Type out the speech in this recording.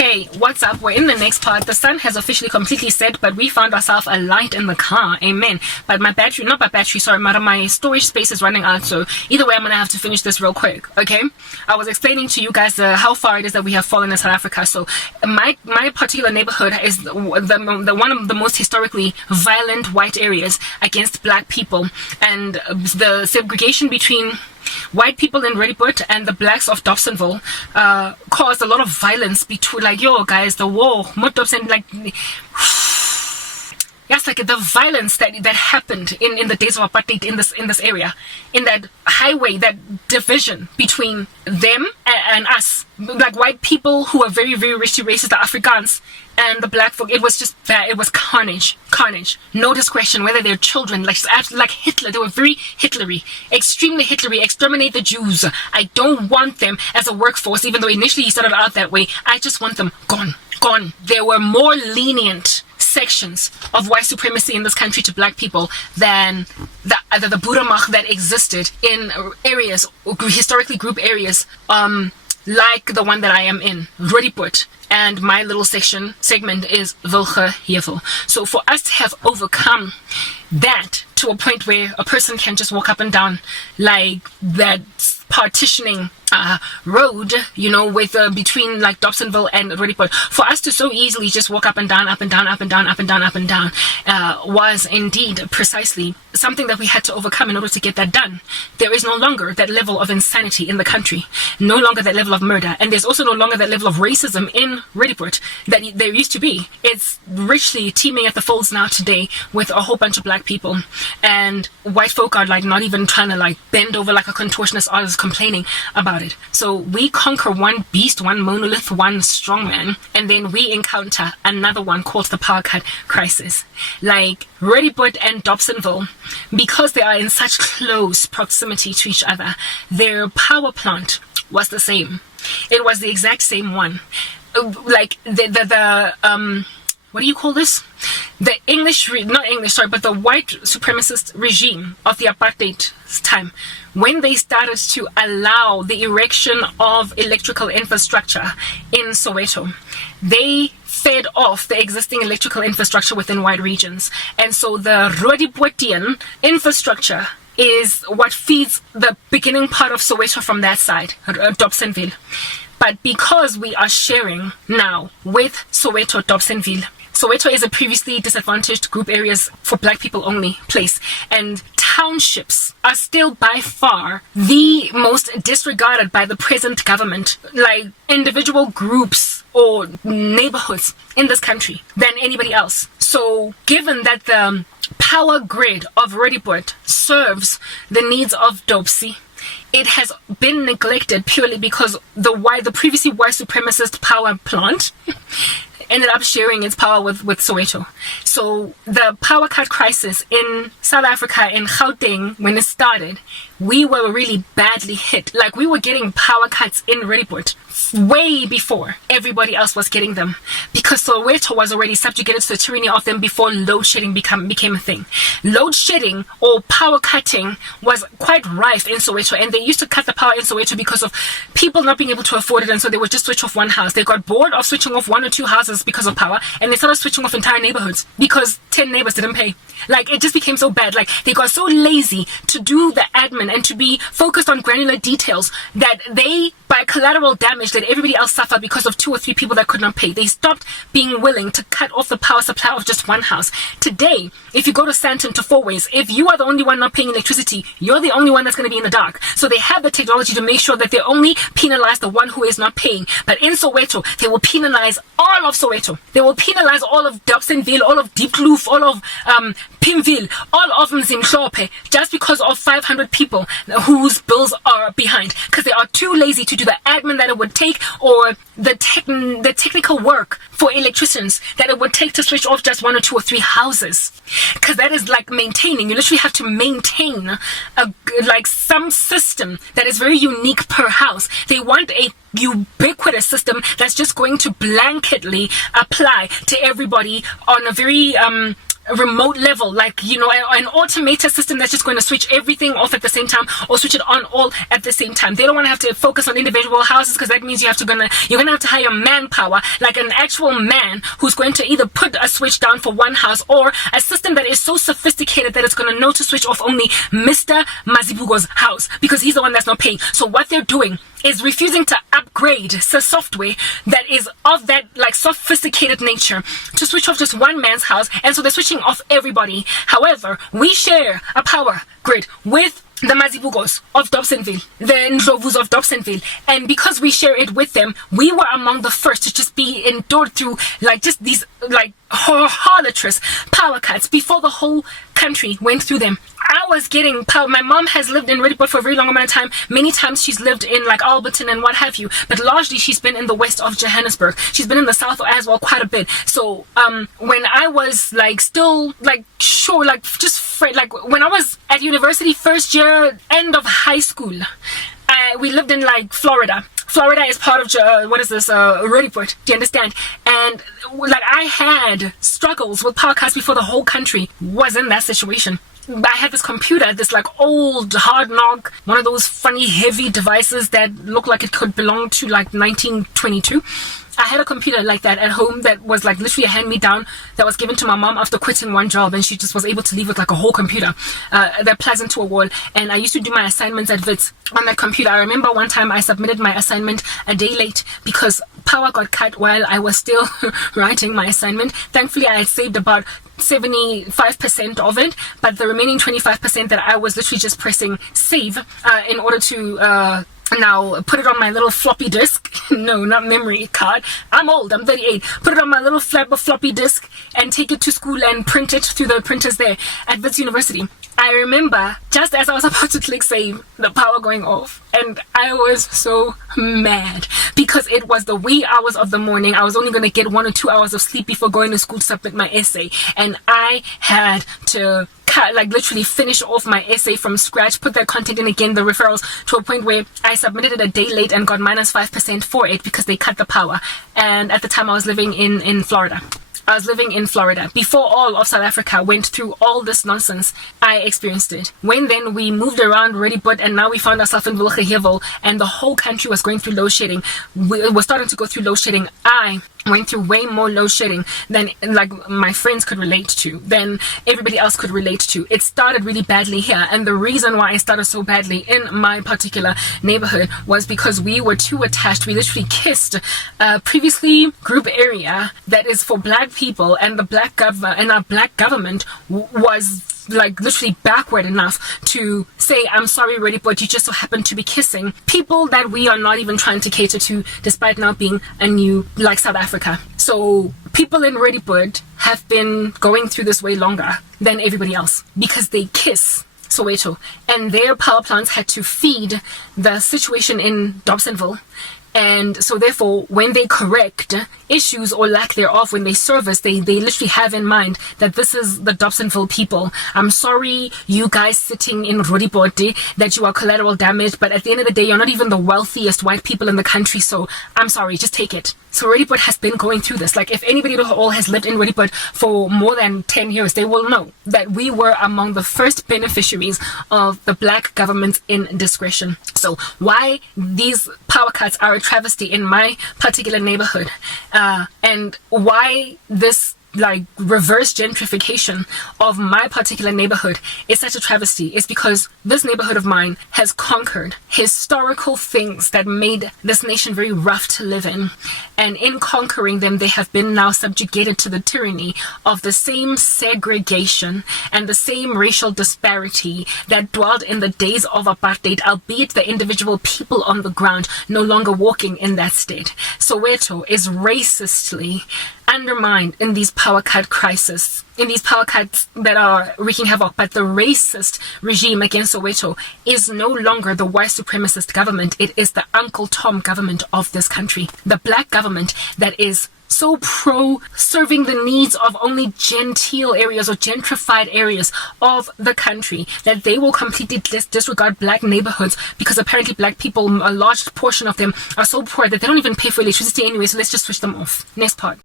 Hey, what's up? We're in the next part. The sun has officially completely set, but we found ourselves a light in the car. Amen. But my storage space is running out, so either way I'm gonna have to finish this real quick. Okay, I was explaining to you guys how far it is that we have fallen in South Africa. So my particular neighborhood is the one of the most historically violent white areas against black people, and the segregation between white people in Rediput and the blacks of Dobsonville caused a lot of violence between, like, yo guys, the war, Dobson, like, yes, like the violence that happened in the days of apartheid in this area, in that highway, that division between them and us, like white people who are very, very racist, the Afrikaans, and the black folk. It was just bad. It was carnage, no discretion, whether they're children, like Hitler. They were very Hitlery, extremely Hitlery. Exterminate the Jews. I don't want them as a workforce, even though initially he started out that way. I just want them gone. There were more lenient sections of white supremacy in this country to black people than the Boeramach that existed in areas, historically group areas, like the one that I am in, Roodepoort. And my little segment is Wilge Hevel. So for us to have overcome that to a point where a person can just walk up and down like that partitioning road, you know, with between like Dobsonville and Roodepoort, for us to so easily just walk up and down, was indeed precisely something that we had to overcome in order to get that done. There is no longer that level of insanity in the country, no longer that level of murder, and there's also no longer that level of racism in Roodepoort that there used to be. It's richly teeming at the folds now today with a whole bunch of black people, and white folk are like not even trying to like bend over like a contortionist artist complaining about it. So we conquer one beast, one monolith, one strongman, and then we encounter another one called the power cut crisis. Like Roodepoort and Dobsonville, because they are in such close proximity to each other, their power plant was the same. It was the exact same one. Like what do you call this? The the white supremacist regime of the apartheid time, when they started to allow the erection of electrical infrastructure in Soweto, they fed off the existing electrical infrastructure within white regions. And so the Roodepoortian infrastructure is what feeds the beginning part of Soweto from that side, Dobsonville. But because we are sharing now with Soweto, Dobsonville, Soweto is a previously disadvantaged group areas for black people only place, and townships are still by far the most disregarded by the present government, like individual groups or neighborhoods in this country, than anybody else. So given that the power grid of Roodepoort serves the needs of Dobsy, it has been neglected purely because the previously white supremacist power plant ended up sharing its power with Soweto. So the power cut crisis in South Africa, in Gauteng, when it started, we were really badly hit. Like, we were getting power cuts in Roodepoort way before everybody else was getting them, because Soweto was already subjugated to the tyranny of them before load shedding became a thing. Load shedding or power cutting was quite rife in Soweto, and they used to cut the power in Soweto because of people not being able to afford it, and so they would just switch off one house. They got bored of switching off one or two houses because of power, and they started switching off entire neighborhoods because 10 neighbors didn't pay. Like, it just became so bad. Like, they got so lazy to do the admin and to be focused on granular details that they, by collateral damage that everybody else suffered because of 2 or 3 people that could not pay, they stopped being willing to cut off the power supply of just one house. Today, if you go to Sandton, to Fourways, if you are the only one not paying electricity, you're the only one that's going to be in the dark. So they have the technology to make sure that they only penalize the one who is not paying. But in Soweto, they will penalize all of Soweto. They will penalize all of Dobsonville, all of Diepkloof, all of Pimville, all of Mzimhlophe, just because of 500 people whose bills are behind, because they are too lazy to do the admin that it would take, or the technical work for electricians that it would take to switch off just 1 or 2 or 3 houses. Because that is like maintaining. You literally have to maintain some system that is very unique per house. They want a ubiquitous system that's just going to blanketly apply to everybody on a very remote level, like, you know, an automated system that's just going to switch everything off at the same time or switch it on all at the same time. They don't want to have to focus on individual houses, because that means you're gonna have to hire manpower, like an actual man who's going to either put a switch down for one house, or a system that is so sophisticated that it's going to know to switch off only Mr. Mazibugo's house, because he's the one that's not paying. So what they're doing is refusing to upgrade the software that is of that like sophisticated nature to switch off just one man's house, and so they're switching off everybody. However, we share a power grid with the Mazibugos of Dobsonville, the Ndlovus of Dobsonville, and because we share it with them, we were among the first to just be endured through like just these like harlotrous power cuts before the whole country went through them. I was getting power. My mom has lived in Roodepoort for a very long amount of time. Many times she's lived in like Alberton and what have you, but largely she's been in the west of Johannesburg. She's been in the south as well quite a bit. So when I was like still like sure like just like when I was at university first year, end of high school, we lived in like Florida. Florida is part of Roodepoort, do you understand? And like I had struggles with power cuts before the whole country was in that situation. I had this computer, this like old hard knock, one of those funny heavy devices that looked like it could belong to like 1922. I had a computer like that at home that was like literally a hand-me-down that was given to my mom after quitting one job, and she just was able to leave with like a whole computer that plugs into a wall. And I used to do my assignments at Wits on that computer. I remember one time I submitted my assignment a day late because power got cut while I was still writing my assignment. Thankfully, I had saved about 75% of it, but the remaining 25% that I was literally just pressing save in order to now put it on my little floppy disk. No, not memory card. I'm old, I'm 38. Put it on my little floppy disk and take it to school and print it through the printers there at Wits University. I remember just as I was about to click save, the power going off, and I was so mad because it was the wee hours of the morning. I was only going to get 1 or 2 hours of sleep before going to school to submit my essay, and I had to like literally finish off my essay from scratch, put that content in again, the referrals, to a point where I submitted it a day late and got -5% for it because they cut the power. And at the time I was living in Florida. I was living in Florida. Before all of South Africa went through all this nonsense, I experienced it. When then we moved around Roodepoort, and now we found ourselves in Wilgehevel, and the whole country was going through load shedding. We were starting to go through load shedding. I went through way more load shedding than like my friends could relate to, than everybody else could relate to. It started really badly here, and the reason why it started so badly in my particular neighborhood was because we were too attached. We literally kissed a previously group area that is for black people, and the our black government was like literally backward enough to say, I'm sorry, Roodepoort, you just so happen to be kissing people that we are not even trying to cater to, despite now being a new like South Africa. So people in Roodepoort have been going through this way longer than everybody else because they kiss Soweto, and their power plants had to feed the situation in Dobsonville. And so therefore, when they correct issues or lack thereof, when they service, they literally have in mind that this is the Dobsonville people. I'm sorry, you guys sitting in Roodepoort, that you are collateral damage, but at the end of the day, you're not even the wealthiest white people in the country, so I'm sorry, just take it. So Roodepoort has been going through this. Like, if anybody at all has lived in Roodepoort for more than 10 years, they will know that we were among the first beneficiaries of the black government's indiscretion. So why these power cuts are a travesty in my particular neighborhood, and why this like reverse gentrification of my particular neighborhood is such a travesty is because this neighborhood of mine has conquered historical things that made this nation very rough to live in, and in conquering them they have been now subjugated to the tyranny of the same segregation and the same racial disparity that dwelled in the days of apartheid, albeit the individual people on the ground no longer walking in that state. Soweto is racistly undermined in these power cut crises, in these power cuts that are wreaking havoc. But the racist regime against Soweto is no longer the white supremacist government. It is the Uncle Tom government of this country, the black government that is so pro serving the needs of only genteel areas or gentrified areas of the country that they will completely disregard black neighborhoods, because apparently black people, a large portion of them, are so poor that they don't even pay for electricity anyway, so let's just switch them off. Next part.